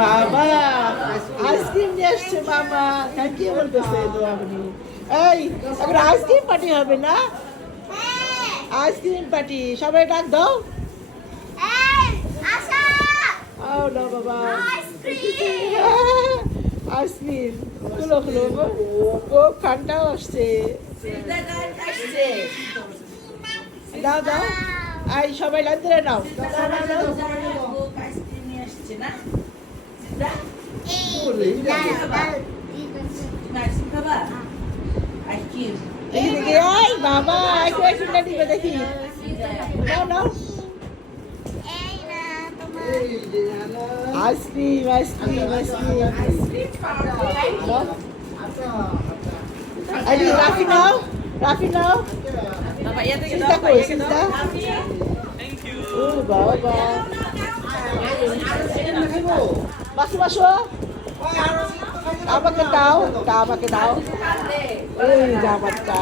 বাবা আইসক্রিম নিয়ে আসছে মামা, থ্যাংক ইউ বলতেছে দোয়ামনি। এই এখন আইসক্রিম পার্টি হবে না? আইসক্রিম পার্টি, সবাই ডাক দাও। ও না বাবা, আইসক্রিম খুলো খুলো, কোক ঠান্ডাও আসছে। দাও দাও, এই সবাই লাইন ধরে নাও। এই বাবা আইসক্রিমটা দিবে দেখি, নাও নাও। আইসক্রিম আইসক্রিম আইসক্রিম, রাফি নাও, রাফি নাও। সিস্তা কই সিস্তা? ও বাবা, বাসো বাসো, আমাকে দাও, আমাকে দাও। এই জামাটা,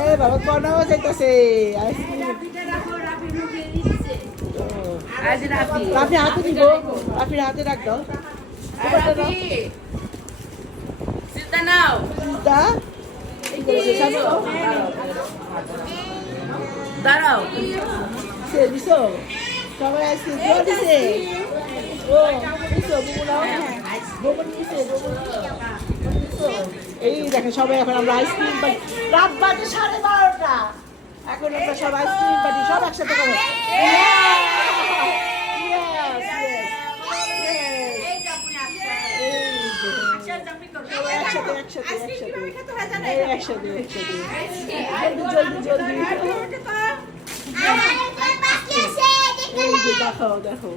এই বাবা কোনাও যাইতেছে আইসক্রিম। রাফি হাতে দিব, রাফির হাতে রাখ দাও। সিস্তা নাও, সিস্তা দাঁড়াও। সে দিছো সবাই আইসক্রিম দিছে। ও দিছো বুবু নাও, বুবু দিছে, বুবু এই দেখেন সবাই এখন আমরা আইসক্রিম পার্টি, রাত বাজে 12:30, এখন আমরা সব আইসক্রিম পার্টি সব একসাথে করবো। একসাথে একসাথে একসাথে একসাথে জলদি জলদি জলদি দেখো দেখো।